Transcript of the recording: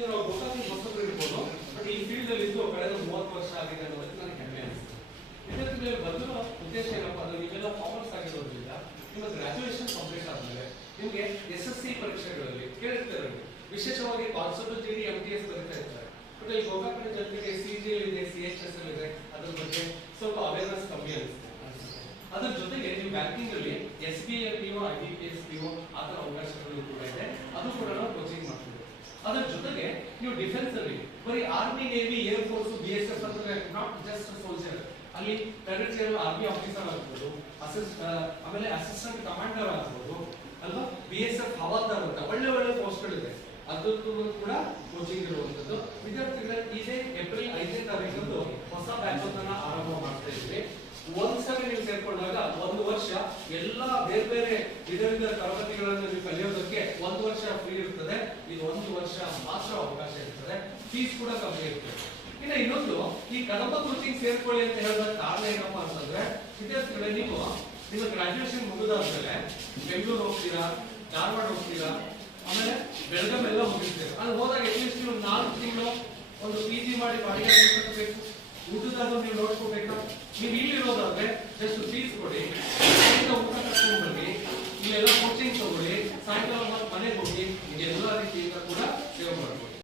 ಇದು ನಾವು ಗೋಕಾಕಿ ಹೊಸಬ್ರು ಇರ್ಬೋದು, ಬಟ್ ಈ ಫೀಲ್ಡ್ ಅಲ್ಲಿ ಇದ್ದು ಕಳೆದ 30 ವರ್ಷ ಆಗಿದೆ ಅನ್ನೋದಕ್ಕೆ ನನಗೆ ಹೆಮ್ಮೆ ಅನಿಸ್ತದೆ. ಇದಕ್ಕೆ ಮೇಲೆ ಬಂದಿರೋ ಉದ್ದೇಶ ಏನಪ್ಪಾ ಅಂದ್ರೆ ನೀವೆಲ್ಲ ಕಾಮರ್ಸ್ ಆಗಿರೋದ್ರಿಂದ ನಿಮ್ಮ ಗ್ರಾಜುಯೇಷನ್ ಕಂಪ್ಲೀಟ್ ಆದ್ಮೇಲೆ ನಿಮಗೆ SSC ಪರೀಕ್ಷೆಗಳಲ್ಲಿ ಕೇಳಿರ್ತಾರೆ, ವಿಶೇಷವಾಗಿ ಕಾನ್ಸ್ಟೇಬಲ್ JD MTS ಬರೀತಾ ಇರ್ತಾರೆ. ಬಟ್ ಈ ಗೋಕಾಕಿನ ಜನತೆಗೆ CGL ಇದೆ, CHSL ಇದೆ, ಅದ್ರ ಬಗ್ಗೆ ಸ್ವಲ್ಪ ಅವೇರ್ನೆಸ್ ಕಮ್ಮಿ ಅನಿಸುತ್ತೆ. ಅದ್ರ ಜೊತೆಗೆ ನೀವು ಬ್ಯಾಂಕಿಂಗ್ ಅಲ್ಲಿ SBI PO, IBPS PO ಆ ಥರ ಅವಕಾಶಗಳು ಕೂಡ ಇದೆ, ಅದು ಕೂಡ ನಾವು ಕೋಚಿಂಗ್ ಮಾಡ್ತೀವಿ. ಅದರ ಜೊತೆಗೆ ನೀವು ಡಿಫೆನ್ಸ್ ಅಲ್ಲಿ ಬರೀ army, navy, air force, BSF ಅಂದ್ರೆ ನಾಟ್ ಜಸ್ಟ್ ಸೋಲ್ಜರ್, ಅಲ್ಲಿ ಕ್ಯಾಡೆಟ್ ಜನರಲ್ ಆರ್ಮಿ ಆಫೀಸರ್ ಆಗ್ಬೋದು, ಆಮೇಲೆ ಅಸಿಸ್ಟೆಂಟ್ ಕಮಾಂಡರ್ ಆಗ್ಬೋದು ಅಲ್ವಾ, BSF ಹವಾಲ್ದಾರ್ ಅಂತ ಒಳ್ಳೆ ಒಳ್ಳೆ ಪೋಸ್ಟ್ಗಳಿದೆ, ಅದಕ್ಕೂ ಕೂಡ ಕೋಚಿಂಗ್ ಇರುವಂತದ್ದು. ವಿದ್ಯಾರ್ಥಿಗಳ ಇದೇ ಏಪ್ರಿಲ್ 5ನೇ ತಾರೀಕಂದು ಹೊಸ ಬ್ಯಾಚ್ ಅನ್ನ ಆರಂಭ ಮಾಡ್ತಾ ಇದ್ವಿ. ಒಂದ್ಸರಿ ನೀವು ಸೇರ್ಕೊಂಡಾಗ 1 ವರ್ಷ ಎಲ್ಲಾ ಬೇರೆ ಬೇರೆ ವಿಧ ತರಗತಿಗಳನ್ನು ನೀವು ಕಲಿಯೋದಕ್ಕೆ 1 ವರ್ಷ ಫ್ರೀ ಇರ್ತದೆ. ಇದು 1 ವರ್ಷ ಮಾತ್ರ ಅವಕಾಶ ಇರ್ತದೆ, ಫೀಸ್ ಕೂಡ ಕಮ್ಮಿ ಇರ್ತದೆ. ಇನ್ನು ಇನ್ನೊಂದು, ಈ ಕದಂಬ ಕೋಚಿಂಗ್ ಸೇರ್ಕೊಳ್ಳಿ ಅಂತ ಹೇಳಿದ ಕಾರಣ ಏನಪ್ಪಾ ಅಂತಂದ್ರೆ, ವಿದ್ಯಾರ್ಥಿಗಳೇ ನೀವು ನಿಮ್ಮ ಗ್ರಾಜುಯೇಷನ್ ಮುಗಿದಾದ್ಮೇಲೆ ಬೆಂಗಳೂರು ಹೋಗ್ತೀರಾ, ಧಾರವಾಡ ಹೋಗ್ತೀರಾ, ಆಮೇಲೆ ಬೆಳಗಾಂ ಎಲ್ಲ ಹೋಗಿರ್ತೀರಾ. ಅಲ್ಲಿ ಹೋದಾಗ ಅಟ್ಲೀಸ್ಟ್ ನೀವು 4 ತಿಂಗಳು ಒಂದು PG ಮಾಡಿ ಬಾಡಿಗೆ ಕಟ್ಟಬೇಕು, ಊಟದಾಗ ನೀವು ನೋಡ್ಕೋಬೇಕಾ. ನೀವು ಇಲ್ಲಿರೋದಾದ್ರೆ ಜಸ್ಟ್ ಫೀಸ್ ಕೊಡಿ, ಊಟ ಕಟ್ಕೊಂಡು ಬನ್ನಿ, ಇಲ್ಲೆಲ್ಲ ಕೋಚಿಂಗ್ ತಗೊಳ್ಳಿ, ಸಾಯಂಕಾಲ ಮನೆಗೆ ಹೋಗಿ, ಎಲ್ಲ ರೀತಿಯಿಂದ ಕೂಡ